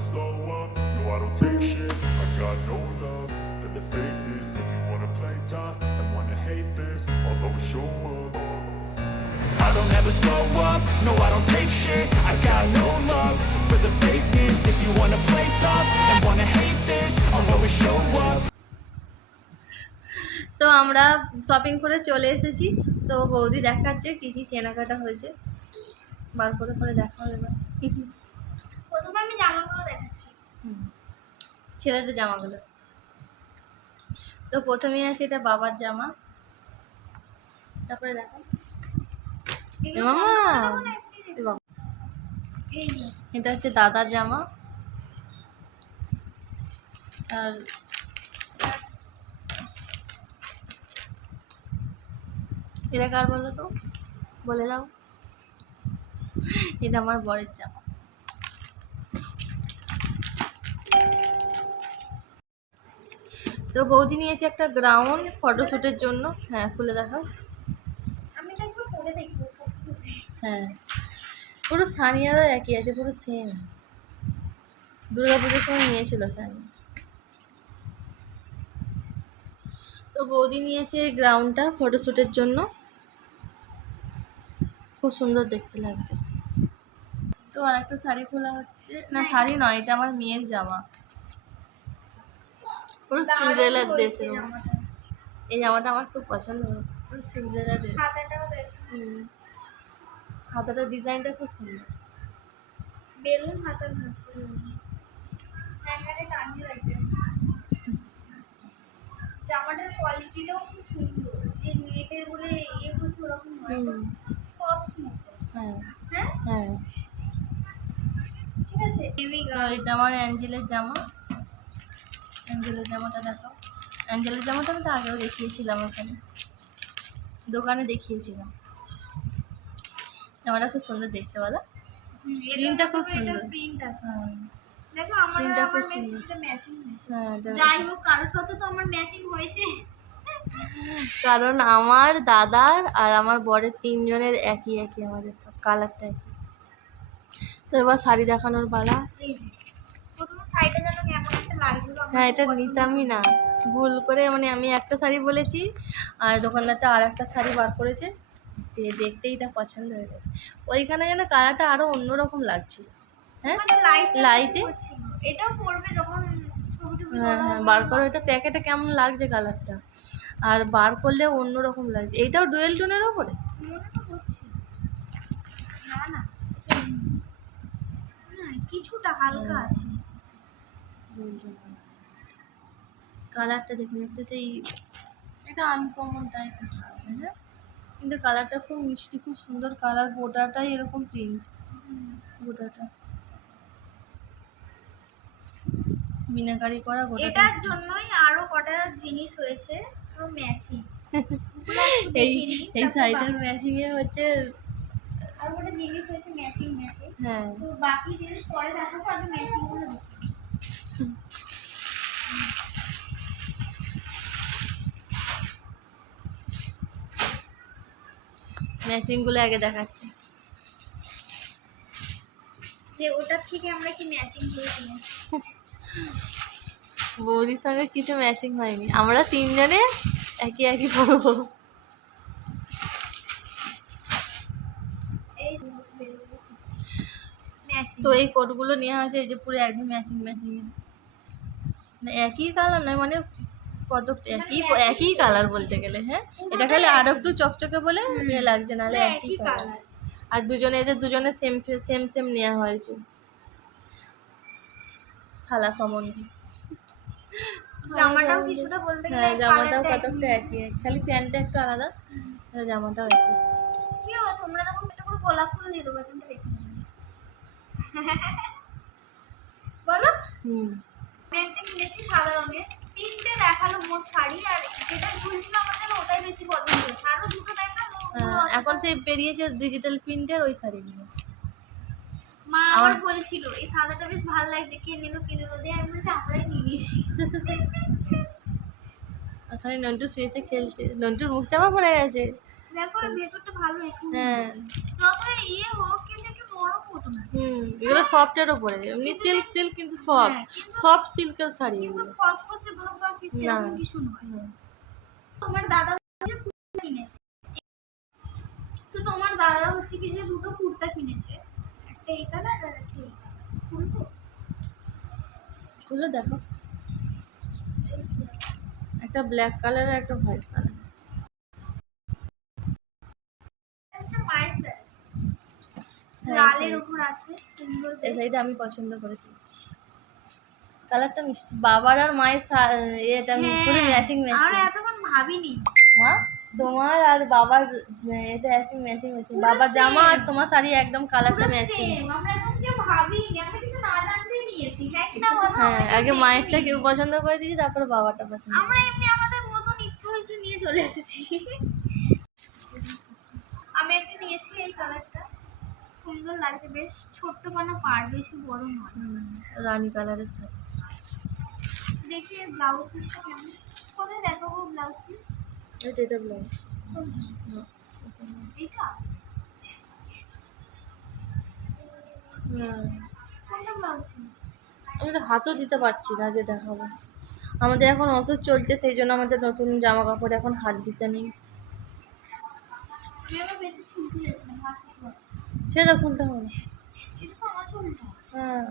slow up, no I don't take shit. I got no love for the fakeness. If you wanna play tough and wanna hate this, I'll always show up. I don't ever slow up, no I don't take shit. I got no love for the fakeness. If you wanna play tough and wanna hate this, I'll always show up. তো আমরা shopping করে চলে এসেছি। তো বৌদি দেখাচ্ছে কি কি কেনাকাটা হয়েছে, বার করে করে দেখা হবে। প্রথমে আমি জামাগুলো দেখাচ্ছি, ছেলেদের জামাগুলো। তো প্রথমেই আছে এটা বাবার জামা, তারপরে দেখো এটা হচ্ছে দাদার জামা, আর এটা কার বলো তো, বলে দাও। এটা আমার বরের জামা। তো বৌদি নিয়েছে একটা গ্রাউন্ড ফটোশ্যুটের জন্য। হ্যাঁ খুলে দেখাও। আমি তো একটু পরে দেখবো। হ্যাঁ পুরো সানিয়ারও একই আছে, পুরো সেম। দুর্গাপুজোর সময় নিয়েছিল সানি। তো বৌদি নিয়েছে এই গ্রাউন্ডটা ফটোশ্যুটের জন্য, খুব সুন্দর দেখতে লাগছে। তো আর একটা শাড়ি খোলা হচ্ছে, না শাড়ি নয়, এটা আমার মেয়ের জামা, পুরো সিন্ড্রেলার ড্রেস। এই জামাটা আমার খুব পছন্দ হয়েছে, পুরো সিন্ড্রেলার ড্রেস। হাতাটার ডিজাইনটা খুব সুন্দর, বেলুন হাতার হ্যাঙ্গারে টানিয়ে রাখবে। জামাটার কোয়ালিটিটাও খুব সুন্দর, যে নেটের বলে ইয়ে করছে ওরকম নয়, সফট মতো। হ্যাঁ হ্যাঁ হ্যাঁ। ঠিক আছে। তো এটা আমার অ্যাঞ্জেলের জামা। অ্যাঞ্জেলের জামাটা দেখো। অ্যাঞ্জেলের জামাটা আমি তো আগেও দেখিয়েছিলাম, ওখানে দোকানে দেখিয়েছিলাম। জামাটা খুব সুন্দর দেখতে, বলো? প্রিন্টটা খুব সুন্দর। প্রিন্ট আছে, হ্যাঁ দেখো আমার প্রিন্টটা খুব আমার সুন্দর। সাথে ম্যাচিং হয়েছে। হ্যাঁ যাই হোক, কারোর সাথে তো আমার ম্যাচিং হয়েছে, কারণ আমার দাদার আর আমার বরের তিনজনের একই একই, আমাদের সব কালারটা একই। তো এবার শাড়ি দেখানোর পালা। এই যে প্রথমে শাড়িটা যেন কেমন একটা লাগছিল। হ্যাঁ এটা নিতামই না, ভুল করে মানে আমি একটা শাড়ি বলেছি আর দোকানদারটা আর একটা শাড়ি বার করেছে, দেখতেই এটা পছন্দ হয়ে গেছে। ওইখানে যেন কালারটা আরও অন্যরকম লাগছিল। হ্যাঁ লাইটে এটাও পড়বে যখন ছবি হ্যাঁ হ্যাঁ বার করো, এটা প্যাকেটে কেমন লাগছে কালারটা, আর বার করলে অন্যরকম লাগছে। এইটাও ডুয়েল টোনের ওপরে মনে তো হচ্ছে না না, কিছুটা হালকা আছে। কালারটা দেখুন, একটা সেই এটা আনকমন টাইপের কালার। হ্যাঁ কিন্তু কালারটা খুব মিষ্টি, খুব সুন্দর কালার, গোটাটাই এরকম প্রিন্ট, গোটাটা মিনাকারি করা গোটাটা। এটার জন্যই আরো কটা জিনিস হয়েছে পুরো ম্যাচিং। এই এই শাড়িটার ম্যাচিং এ হচ্ছে আর কটা জিনিস হয়েছে ম্যাচিং ম্যাচিং। হ্যাঁ তো বাকি জিনিস পরে দেখাবো, আগে ম্যাচিং গুলো দেখি। ম্যাচিং গুলো আগে দেখাচ্ছি, যে ওটার থেকে আমরা কি ম্যাচিং করে কিনে। বৌদির সঙ্গে কিছু ম্যাচিং হয়নি, আমরা তিনজনে একই একই পরবো। এই ম্যাচিং তো এই কোটগুলো নেওয়া হয়েছে, এই যে পুরো একদম ম্যাচিং ম্যাচিং, মানে একই কালার নয়, মানে কত একই একই কালার বলতে গেলে। হ্যাঁ এটা খালি আর একটু চকচকে বলে ইয়ে লাগছে, নাহলে একই কালার। আর দুজনে এদের দুজনে সেম সেম সেম নেওয়া হয়েছে শালা সম্বন্ধে। জামাটাও কিছুটা বলতে গেলে হ্যাঁ জামাটাও কতকটা একই, খালি প্যান্টটা একটু আলাদা, জামাটাও একই। কি হবে, তোমরা যখন একটা করে গোলাপ ফুল দিয়ে দেবো কিন্তু দেখে বলো। প্যান্টটা কিনেছি সাদা রঙের, তিনটে দেখালো মোট শাড়ি, আর যেটা ঝুলছিল আমার যেন ওটাই বেশি পছন্দ হয়েছে। আরো দুটো দেখা এখন সেই বেরিয়েছে ডিজিটাল প্রিন্টের ওই শাড়িগুলো। মা আমার বলছিল এই সাদাটা বেশ ভালো লাগছে, কে নিল দিয়ে, আমি বলছি আমরাই নিয়ে নিয়েছি। আসলে নন্টু শুয়েছে খেলছে, নন্টুর মুখ চাপা পড়ে গেছে। দেখো ভেতরটা ভালো হয়েছে। হ্যাঁ যত ইয়ে হোক কিন্তু একটু নরম হতো মতন আছে। এগুলো সফটের ওপরে, এমনি সিল্ক সিল্ক কিন্তু সফট, হ্যাঁ, সফট সিল্কের শাড়ি কিন্তু এগুলো। খসখসে ভাব বা কি না। সেরকম কিছু নয়। তোমার দাদা হচ্ছে কুর্তা কিনেছে, তো তোমার দাদা হচ্ছে কি যে দুটো কুর্তা কিনেছে, একটা এই কালার আর একটা এই কালার। খুলবো? খুলে দেখো, একটা ব্ল্যাক কালার আর একটা হোয়াইট কালার। এটা হচ্ছে মায়ের শাড়ি, হ্যাঁ, লালের উপর আছে, সুন্দর এই বেশ। শাড়িটা আমি পছন্দ করে কিনছি, কালারটা মিষ্টি। বাবার আর মায়ের এটা পুরো ম্যাচিং আর ম্যাচিং। এতক্ষণ ভাবিনি। মা, তোমার আর বাবার এটা একই ম্যাচিং ম্যাচিং, পুরো বাবার জামা আর same। তোমার শাড়ি একদম কালারটা পুরো ম্যাচিং। সেম, আমরা এখন কেউ ভাবিনি, আমরা কিন্তু না জানতেই নিয়েছি, হ্যাঁ কি না বলো? হ্যাঁ, আমরা আগে কেউ মায়েরটা দেখিনি। কেউ পছন্দ করে দিয়েছি, তারপরে বাবারটা পছন্দ। আমরা এমনি আমাদের মতন ইচ্ছা হয়েছে নিয়ে চলে এসেছি। আমি একটা নিয়েছি এই কালারটা, সুন্দর লাগছে বেশ, ছোট্ট বানা পার, বেশি বড় নয়। রানী কালারের শাড়ি। দেখি ব্লাউজ পিসটা কেমন, কোথায় দেখাবো ব্লাউজ পিস? এটা ব্লাউজ। এটা কোনটা ব্লাউজ পিস? আমি তো হাতও দিতে পারছি না যে দেখাবো, আমাদের এখন ওষুধ চলছে, সেই জন্য আমাদের নতুন জামা কাপড় এখন হাত দিতে নেই। আমি আবার বেশি খুলতে যাচ্ছিলাম, সেটা খুলতে হবে না। এটা তো আমার চুলটা। হ্যাঁ,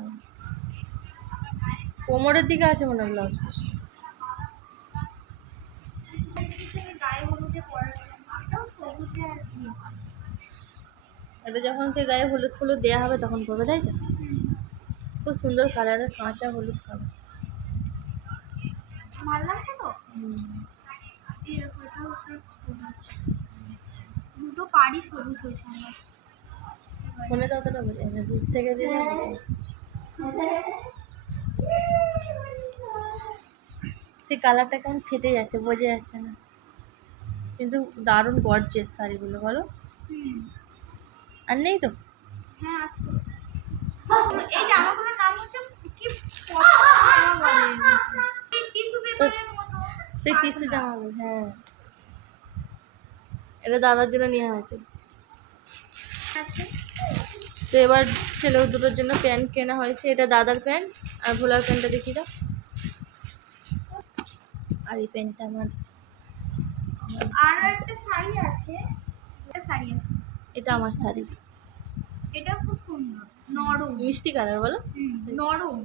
কোমরের দিকে আছে মনে হয় ব্লাউজ পিসটা। গায়ে হলুদে পরার জন্য, এটাও সবুজে আর কি। এটা যখন সে গায়ে হলুদ ফুলুদ দেওয়া হবে তখন করবে, তাই তো? খুব সুন্দর কালারের, কাঁচা হলুদ কালার। ভালো লাগছে তো? এরকম এটাও সবুজ, দুটো পাড়ই সবুজ হয়েছে আমার। ফোনে তো অতটা বোঝা যায় না, দূর থেকে দিয়ে সে কালারটা কেমন ফেটে যাচ্ছে, বোঝা যাচ্ছে না, কিন্তু দারুণ গর্জেস শাড়িগুলো, বলো। আর নেই তো? হ্যাঁ আছে। এই জামাগুলোর নাম হচ্ছে কি, পছন্দ জামা বলে, এই টিস্যু পেপারের মতো। সেই টিসু জামাগুলো, হ্যাঁ, এটা দাদার জন্য নেওয়া হয়েছে। আছে। তো এবার ছেলে দুটোর জন্য প্যান্ট কেনা হয়েছে, এটা দাদার প্যান্ট, আর ভোলার প্যান্টটা দেখি দাও। আর এই প্যান্টটা আমার, আর একটা শাড়ি আছে, একটা শাড়ি আছে, এটা আমার শাড়ি, এটা খুব সুন্দর, নরম, মিষ্টি কালার, বলো। নরম।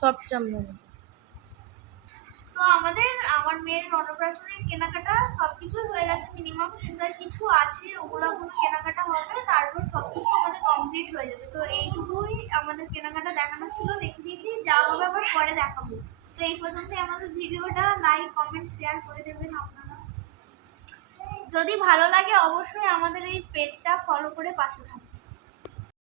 সফট চামড়ার মতো। তো আমার মেয়ের অন্নপ্রাশনের কেনাকাটা সবকিছুই হয়ে গেছে মিনিমাম, কিন্তু আর কিছু আছে, ওগুলো কোনো কেনাকাটা হবে, তারপর সবকিছু আমাদের কমপ্লিট হয়ে যাবে। তো এইটুকুই আমাদের কেনাকাটা দেখানো ছিল, দেখে দিয়েছি, যা হবে আবার পরে দেখাবো। তো এই পর্যন্তই আমাদের ভিডিওটা, লাইক কমেন্ট শেয়ার করে দেবেন আপনারা, যদি ভালো লাগে অবশ্যই আমাদের এই পেজটা ফলো করে পাশে থাকবেন।